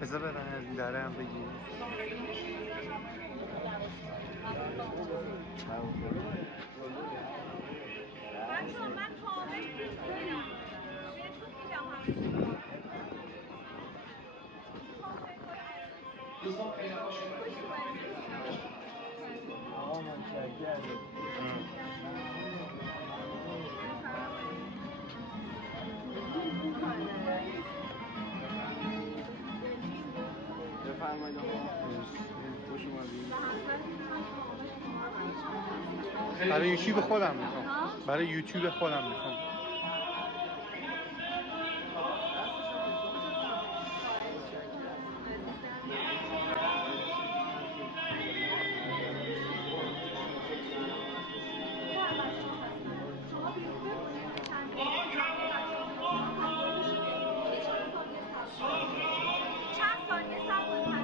بذار برن از این دره هم بگیریم. بچه من کامل میگم بهتون میگم آقا متشکرم. بفرمایید آقا. خوش اومدید. برای یوتیوب خودم میخوام. برای یوتیوب خودم میخوام. چند ثانیه صبر کنید.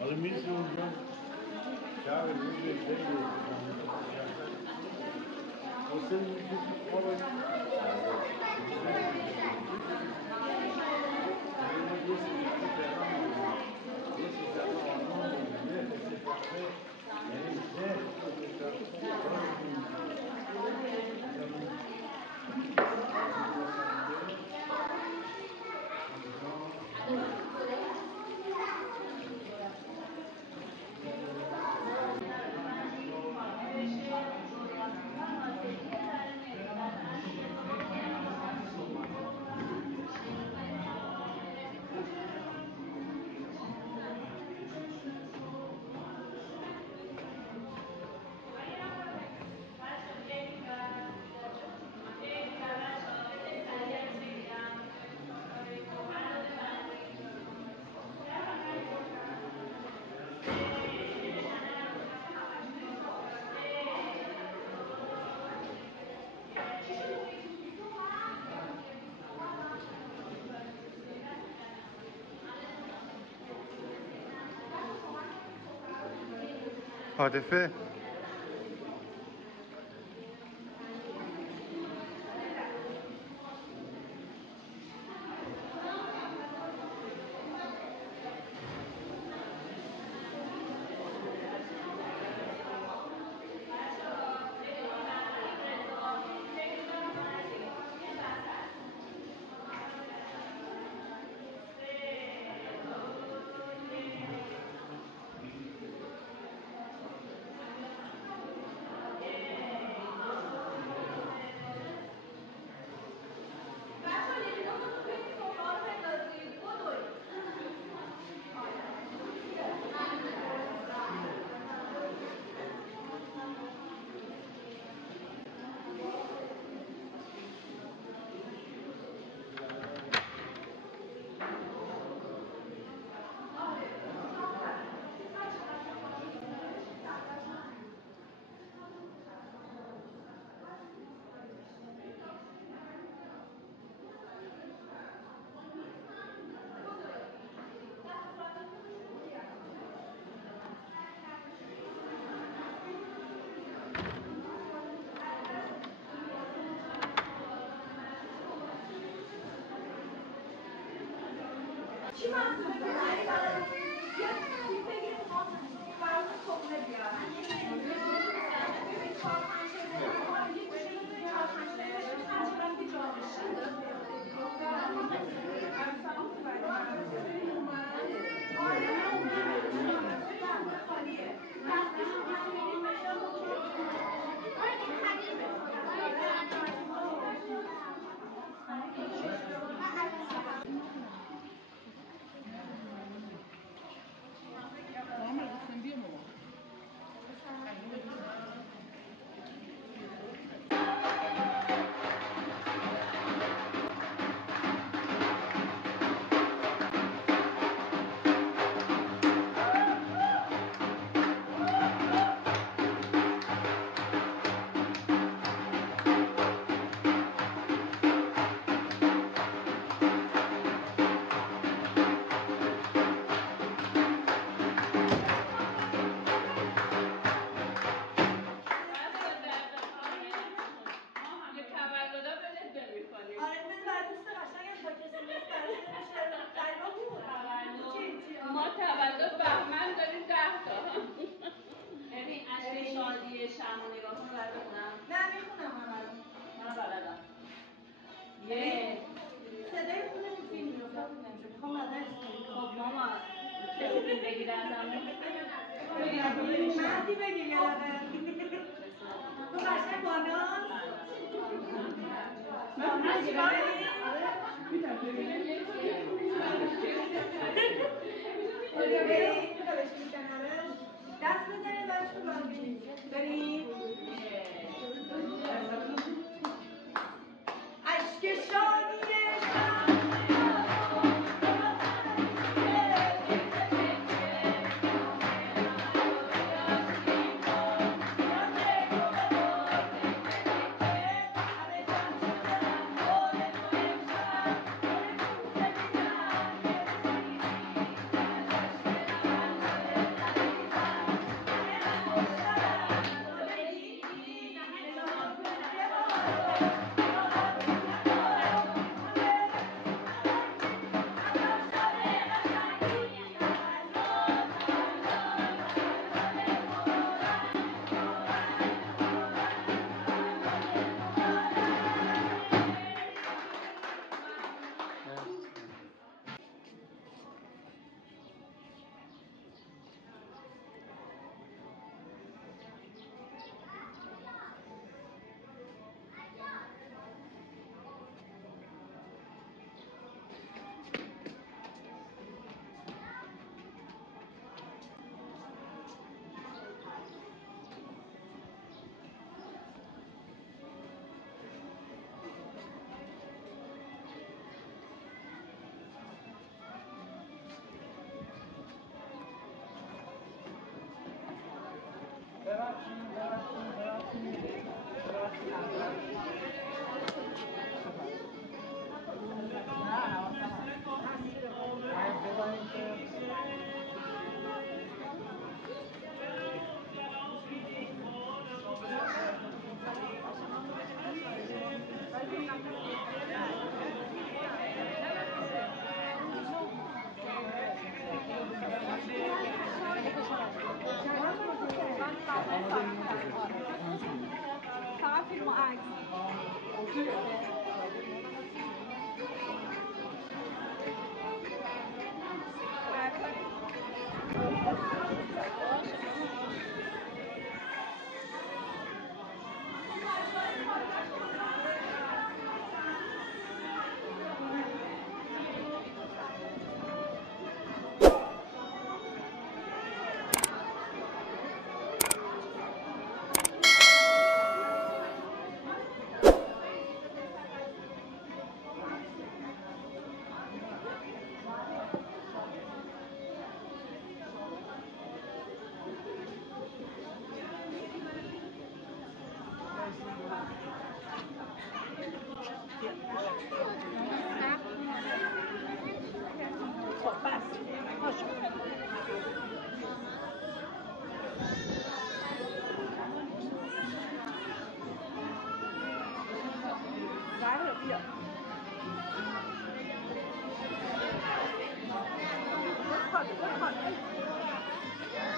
حالا میرسی اونجا شب روز خیلی حسین میشه عاطفه چی منظور داری؟ یا چیز بگیر ما برای صبح بیارن ببین 4-5 تا یه گوشه بزنید 4-5 تا بشید هر چقدر که جا ما تولد بهمن داریم 10 تا. ببین عشق شادی شمع رو نگاه کن برای بخونم. نه میخونم من بلدم. یه صدای خونه تو فیلم میفتم نمیشه میخوام نظر خب ماما چه فیلم بگیر ازم؟ مردی بگیر یه دقیقه تو قشنگ باناز باناز چیکار دست بزنید برش تو باندی برید عشق شادی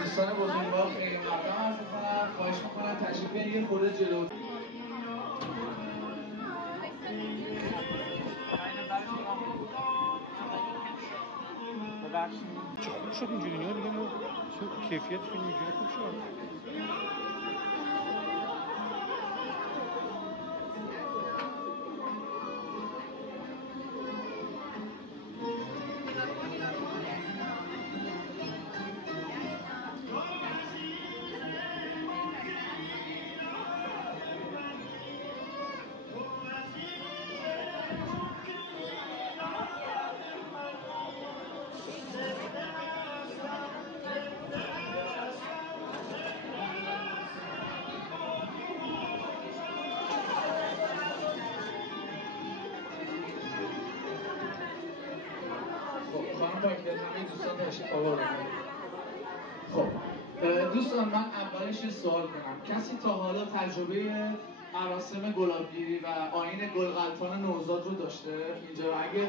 دوستان بزرگوار خیلی مقدم عرض می‌کنم. خواهش می‌کنم تشریف بیارید یه خورده جلو. چه خوب شد اینجوری نگاه دیگه ما کیفیت فیلم اینجوری خوب شد. خانم پاکیت همه دوستان تشریف آوردن. خب دوستان من اولش یه سوال کنم. کسی تا حالا تجربه مراسم گلابگیری و آیین گلغلطان نوزاد رو داشته؟ اینجا اگه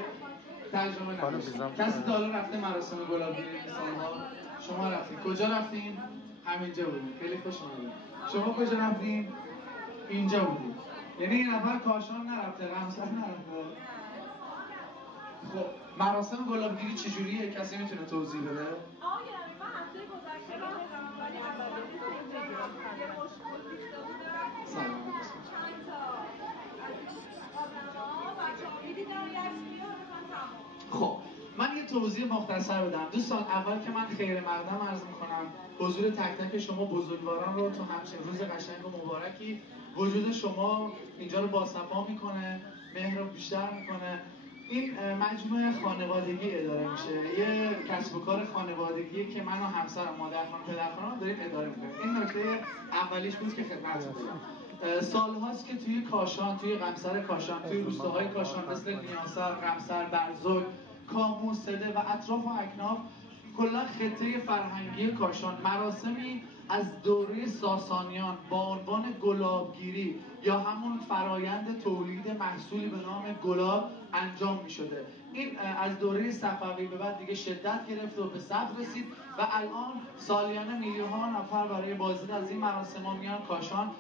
تجربه نداشته کسی تا حالا رفته مراسم گلابگیری سالها؟ شما رفتین کجا رفتین؟ همینجا بودین. خیلی خوش اومدین. شما کجا رفتین؟ اینجا بودین. یعنی این نفر کاشان نرفته، رمسر نرفته. خب مراسم گلابگیری چجوریه؟ کسی میتونه توضیح بده؟ آقای من هفته گذشته رفتم ولی اصلا یه مشکل پیشته بودم. سلام. چند تا از آدم‌ها بچه‌ها می‌دیدم یه اسمی رو من تمام. خب من یه توضیح مختصر بدم. دوستان اول که من خیر مقدم عرض می‌کنم حضور تک تک شما بزرگواران رو تو همچین روز قشنگ و مبارکی. وجود شما اینجا رو باصفا میکنه، مهر رو بیشتر میکنه. این مجموعه خانوادگی اداره میشه، یه کسب و کار خانوادگی که من و همسرم مادر خانم پدر خانم داریم اداره میکنیم. این نکته اولیش بود که خدمتتون بگم. سالهاست که توی کاشان، توی قمصر کاشان، توی روستاهای کاشان مثل نیاسر، قمصر، برزوگ، کامو، سده و اطراف و اکناف کلا خطه فرهنگی کاشان مراسمی از دوره ساسانیان با عنوان گلابگیری یا همون فرایند تولید محصولی به نام گلاب انجام می شده. این از دوره صفوی به بعد دیگه شدت گرفت و به ثبت رسید و الان سالیانه میلیون‌ها نفر برای بازدید از این مراسم ها میان کاشان.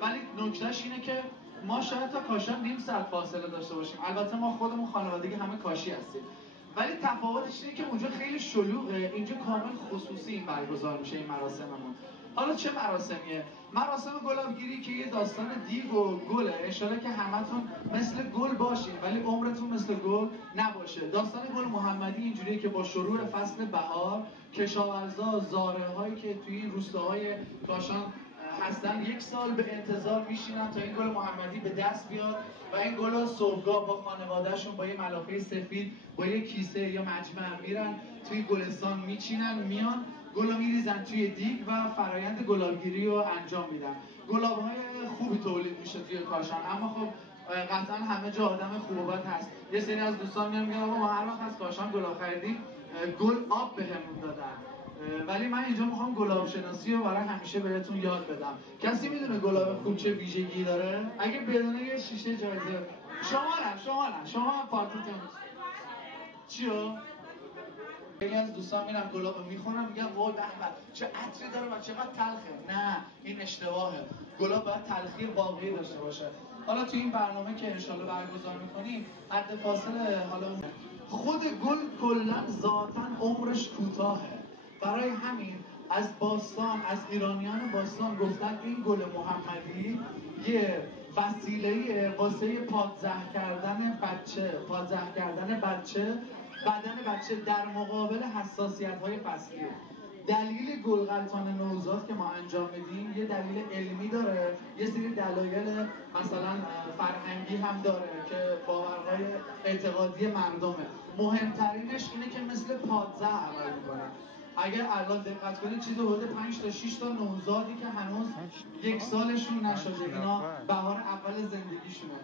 ولی نکتهش اینه که ما شاید تا کاشان نیم ساعت فاصله داشته باشیم. البته ما خودمون خانوادگی همه کاشی هستیم. ولی تفاوتش اینه که اونجا خیلی شلوغه، اینجا کامل خصوصی این برگزار میشه این مراسممون. حالا چه مراسمیه؟ مراسم گلابگیری که یه داستان دیگ و گله. انشالله که همتون مثل گل باشین ولی عمرتون مثل گل نباشه. داستان گل محمدی اینجوریه که با شروع فصل بهار کشاورزا زاره هایی که توی این روستاهای کاشان هستن یک سال به انتظار میشینن تا این گل محمدی به دست بیاد و این گل رو صبحگاه با خانوادهشون با یه ملافه سفید با یه کیسه یا مجمع میرن توی گلستان میچینن، میان گل رو میریزن توی دیگ و فرایند گلابگیری رو انجام میدن. گلاب‌های خوبی تولید میشه توی کاشان، اما خب قطعا همه جا آدم خوب و بد هست. یه سری از دوستان میان میگن آقا ما هر وقت از کاشان گلاب خریدیم گل آب بهمون دادن. ولی من اینجا میخوام گلاب شناسی رو برای همیشه بهتون یاد بدم. کسی میدونه گلاب خوب چه ویژگی داره؟ اگه بدونه یه شیشه جایزه. شما پارتیتون چیو؟ خیلی از دوستان میرن گلاب رو میخونن میگن وای به به چه عطری داره و چقدر تلخه. نه این اشتباهه. گلاب باید تلخی واقعی داشته باشه. حالا تو این برنامه که انشالله برگزار میکنیم حد فاصله حالا خود گل کلا ذاتاً عمرش کوتاهه. برای همین از باستان، از ایرانیان باستان گفتن این گل محمدی یه وسیله واسه پادزه کردن بچه بدن بچه در مقابل حساسیت‌های فصلیه. دلیل گلغلطان نوزاد که ما انجام میدیم یه دلیل علمی داره، یه سری دلایل مثلا فرهنگی هم داره که باورهای اعتقادی مردمه. مهمترینش اینه که مثل پادزه عمل میکنه. اگر الان دقت کنید چیز حدود 5 تا 6 تا نوزادی که هنوز یک سالشون نشده، اینا بهار اول زندگیشونه،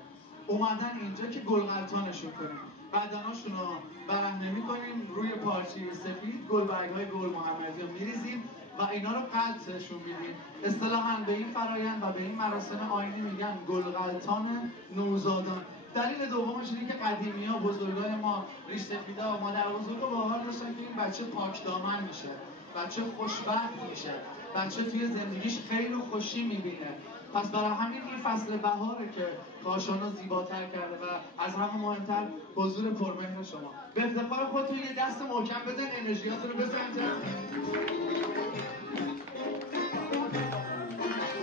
اومدن اینجا که گلغلطانشون کنیم. بدناشون رو برهنه میکنیم روی پارچه سفید، گلبرگ‌های گل محمدی رو میریزیم و اینا رو قلطشون میدیم. اصطلاحاً به این فرایند و به این مراسم آیینی میگن گلغلطان نوزادان. دلیل دومش اینه که قدیمی‌ها بزرگان ما ریش سفیدا و مادر بزرگا باور داشتن که این بچه پاک دامن میشه بچه خوشبخت میشه، بچه توی زندگیش خیر و خوشی میبینه. پس برای همین این فصل بهاره که کاشان رو زیباتر کرده و از همه مهمتر حضور پرمهر شما. به افتخار خودتون یه دست محکم بزن، انرژیاتون رو بسنجن.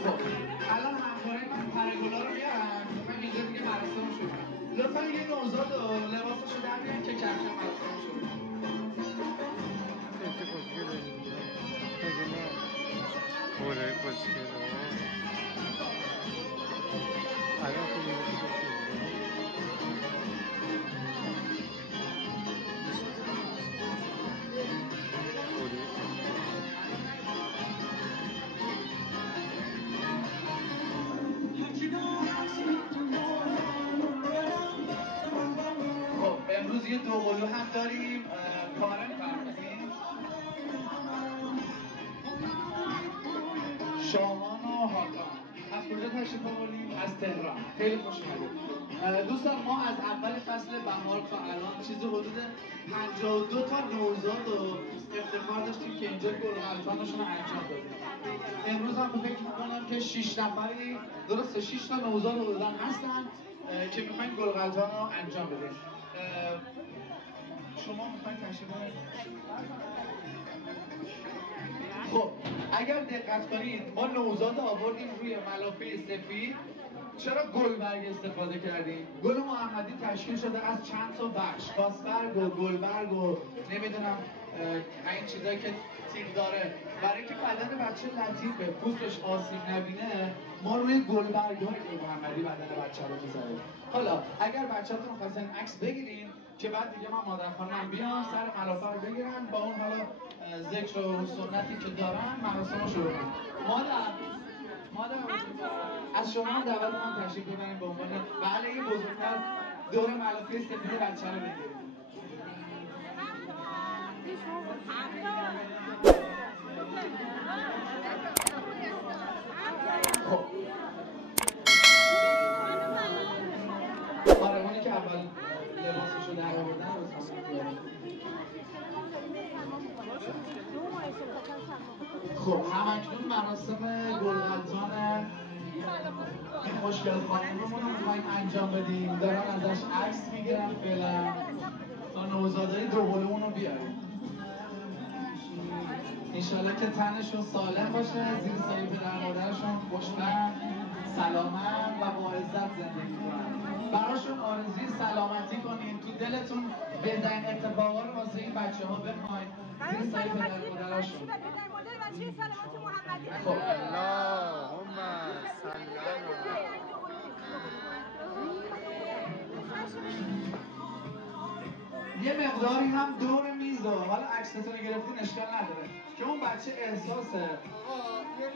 خب الان همکارای من پرگولا رو میارن، من اینجا دیگه مراسم شروع کنم. لطفا یه نوزاد و لباسشو در بیان که کمکم مراسم شروع کنم. چه خوشگله مگه نه خوره خوشگله الان تو میگه خب امروز یه دوقلو هم داریم. کارم فرمودیم شاهان و حاکان از کجا تشریف آوردیم؟ از تهران. خیلی خوش اومدید دوستان. ما از اول فصل بهار تا الان چیزی حدود 52 تا نوزاد و افتخار داشتیم که اینجا گلغلطانشون رو انجام دادیم. امروز هم فکر میکنم که 6 نفری درسته 6 تا نوزاد و بزن هستن که میخواین گلغلطان رو انجام بدیم. شما میخواین تشریف ببرید؟ خب اگر دقت کنید ما نوزاد آوردیم روی ملافه سفید. چرا گلبرگ استفاده کردیم؟ گل محمدی تشکیل شده از چند تا بخش، کاسبرگ و گلبرگ و نمیدونم این چیزایی که تیغ داره. برای اینکه بدن بچه لطیفه، پوستش آسیب نبینه، ما روی گلبرگ های گل محمدی بدن بچه رو میذاریم. حالا اگر بچه‌تون خواستن عکس بگیرین که بعد دیگه من مادر خانم بیان سر ملافه رو بگیرن با اون حالا ذکر و سنتی که دارن مراسم رو شروع کنن. مادر از شما هم دعوت من تشریف ببریم به عنوان بله این بزرگتر دور ملافه سفید بچه رو بگیریم. خب آره اونی که اول لباسش رو در آوردن خب همکنون مراسم گلغلطان این خوشگل خانوممون رو میخوایم انجام بدیم. دارن ازش عکس میگیرن فعلا تا نوزادای دوقلومون رو بیاریم. انشالله که تنشون سالم باشه، زیر سایه پدر مادرشون خوشبخت، سلامت و با عزت زندگی کنن. براشون آرزوی سلامتی کنین، تو دلتون بهترین اتفاقا رو واسه این بچه‌ها بخواین زیر سایه پدر مادرشون. خب اللهم صل یه مقداری هم دور میز حالا عکستون رو گرفتین اشکال نداره که اون بچه احساس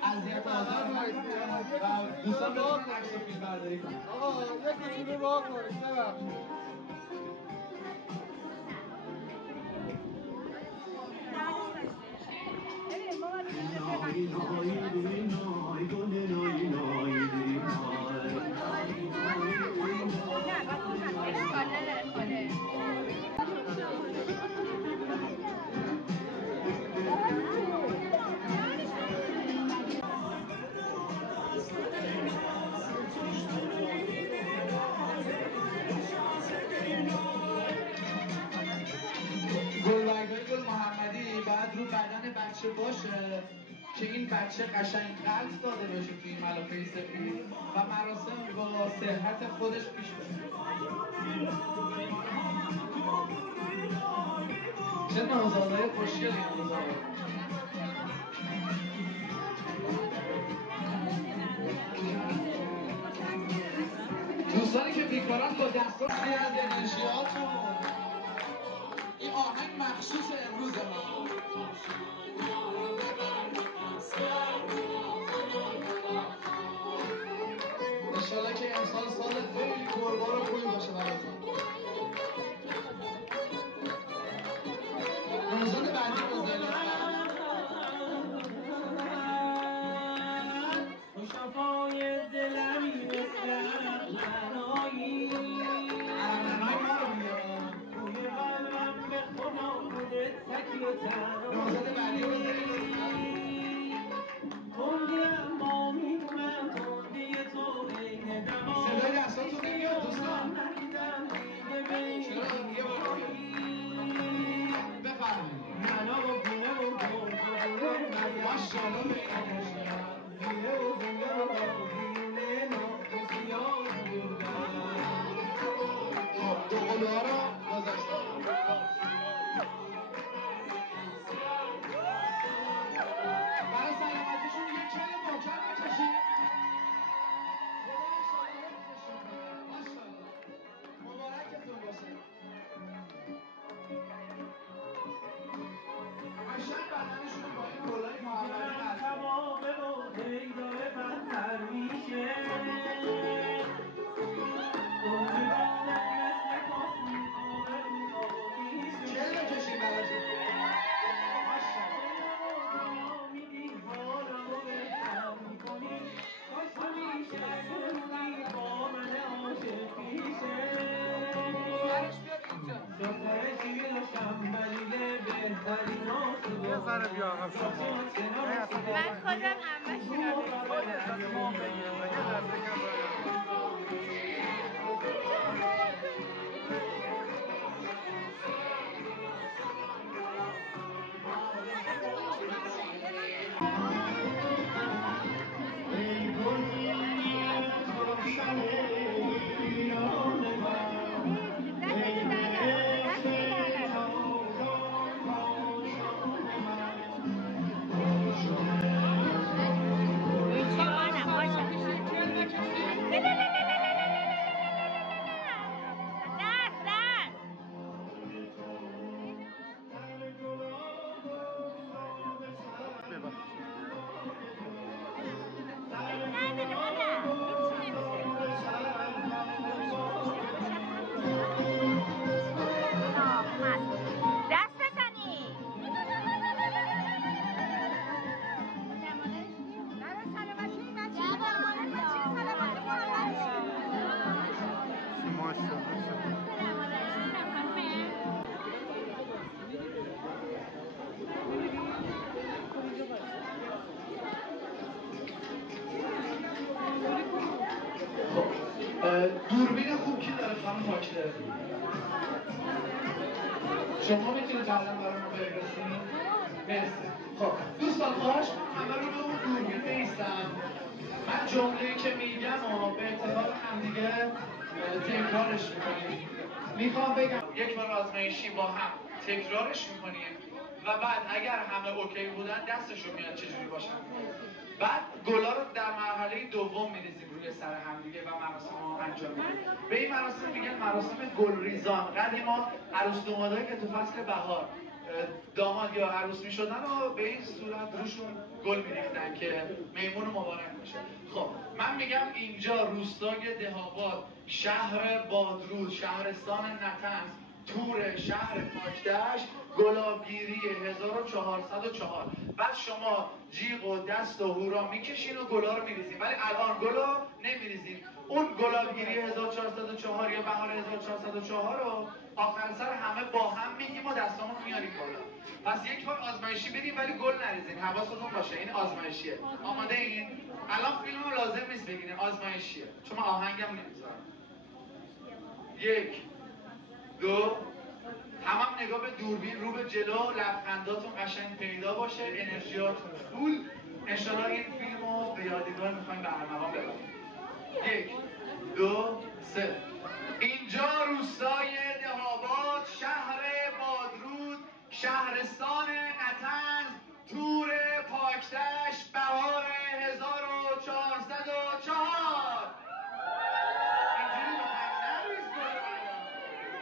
اذیت آزار نکنه و دوستان بتونن عکس رو پیش برداری کنن. آقا یکی چونی با کنش ببخشید. گلبرگ‌های گل محمدی باید رو بدن بچه باشه که این بچه قشنگ قلط داده بشه توی این ملافه سفید و مراسم با صحت خودش پیش بره. چه نوزادهای خوشگلی نوزاد. دوستانی که بیکارن با دستان خیلی از انرژیاتون. این آهنگ مخصوص امروزه ما. انشالله که امسال سال خیلی پربار و خوبی باشه براتون. نوزاد بعدی بزنید. شفای دلمی مثل ارمنایی ارمنای ما رو میگم. روی قلبم به خدا خودت تکیه ماشاءالله به اینشیم زیره و زنده و زیونه ناخوشیان بردن خب دو قلوها رو گذاشتم برای سلامتیشون یک چای محکم بکشید خدا سلامتشون کنه ماشاءالله مبارکتون باشه قشنگ بدنشون رو با این گلای محمدی نزدید تمامه و پیدای بدتر میشه امیدوارم مثل کاسبی آبرو میشه چه بکشید براتون ماشاءالله میدی حالمو بهتر میکنی کاش همیشه بودی با من عاشق پیشه سفر شیر و شنبلیه بهترین آسوده یه ذره بیا عقب شما من خودم همه شونم دست بزنی برای سلامتی بچه دوربین خوب کی داره خانم پاکته شما میتونید بعدا برای ما بفرستین مرسی خب دوستان خواهش می‌کنم همه رو به اون دوربین بیستم من جمله‌ای که میگم و به اعتبار همدیگه تکرارش میکنیم میخوام بگم یک بار آزمایشی با هم تکرارش میکنیم و بعد اگر همه اوکی بودن دستشون میاد چجوری باشن بعد گلا رو در مرحله دوم میریزیم روی سر همدیگه و مراسم رو انجام میدیم به این مراسم میگن مراسم گلریزان قدیما عروس دامادایی که تو فصل بهار داماد یا عروس میشدن و به این صورت روشون گل میریختن که میمون مبارک باشه خب من میگم اینجا روستای دهاباد شهر بادرود شهرستان نطنز تور شهر پاکدشت گلابگیری 1404 بعد شما جیغ و دست و هورا میکشین و گلا رو میریزین ولی الان گلا نمیریزین اون گلابگیری 1404 یا بهار 1404 رو آخر سر همه با هم میگیم و دستامون میاریم بالا پس یک بار آزمایشی بدیم ولی گل نریزین حواستون باشه این آزمایشیه آماده این الان فیلم رو لازم نیست بگیرین آزمایشیه چون من آهنگم نمیذارم 1 2 هم نگاه به دوربین رو به جلو لبخنداتون قشنگ پیدا باشه انرژیاتون فول انشالله این فیلم رو به یادگار میخوایم به ارمغان ببریم 1 2 3 اینجا روستای دهاباد شهر بادرود شهرستان نطنز تور پاکدشت بهار 1404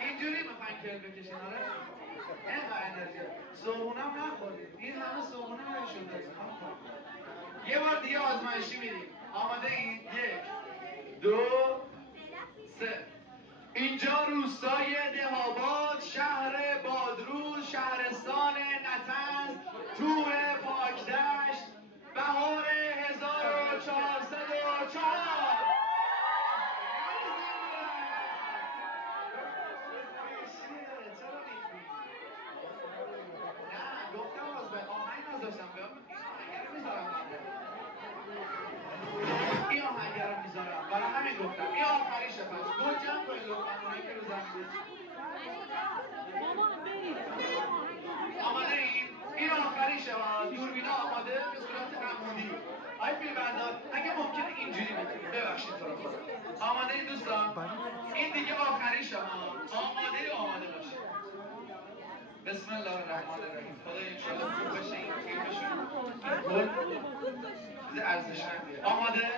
اینجوری میخواین کل بکشین آره؟ اینقدر انرژی صبحونم نخورید این همه صبحونه نشون دارید یه بار دیگه آزمایشی میدیم آماده این 1 2 3 اینجا روستای دهاباد شهر بادرود شهرستان نطنز تور پاکدشت بهار 1404 این آهنگر رو میذارم برای همین گفتم این آخریشه پس گل جمع کنید لطفا اونایی که رو زمین ببخشید تو رو خدا. آماده ای دوستان؟ این دیگه آخریش آماده باشه. بسم الله الرحمن الرحیم. خدا انشاءالله خوب بشه این فیلمشون ارزشمندیه. آماده؟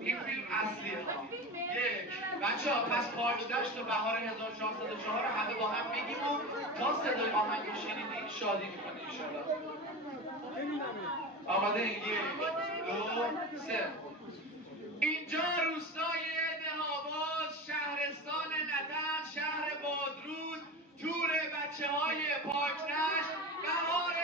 این فیلم اصلیه ها. یک بچه ها پس پارک دشت و بهار 1404 رو همه با هم میگیم و تا صدای آهنگ رو شنیدین شادی میکنید انشاءالله. آماده؟ یک دو سه. اینجا روستای دهآباد، شهرستان نتن، شهر بادرود، تور بچه های پاکنش، بهار 1404.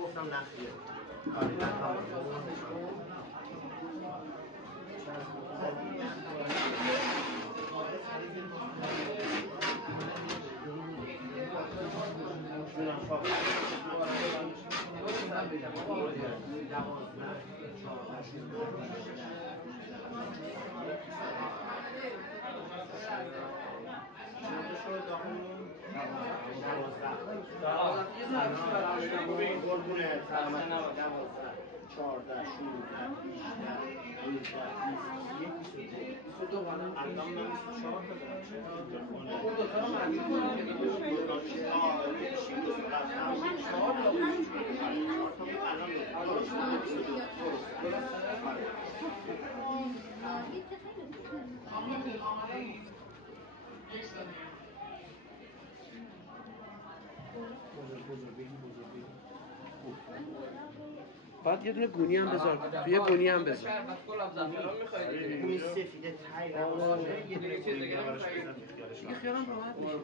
گفتم نخیه قربونه سلامت 14 16 22 الان من 24 بعد یه دونه گونی هم بذار. یه گونی هم بذار. گونی سفید تایی یه دونه گونی براش بزن. دیگه خیالم راحت میشه.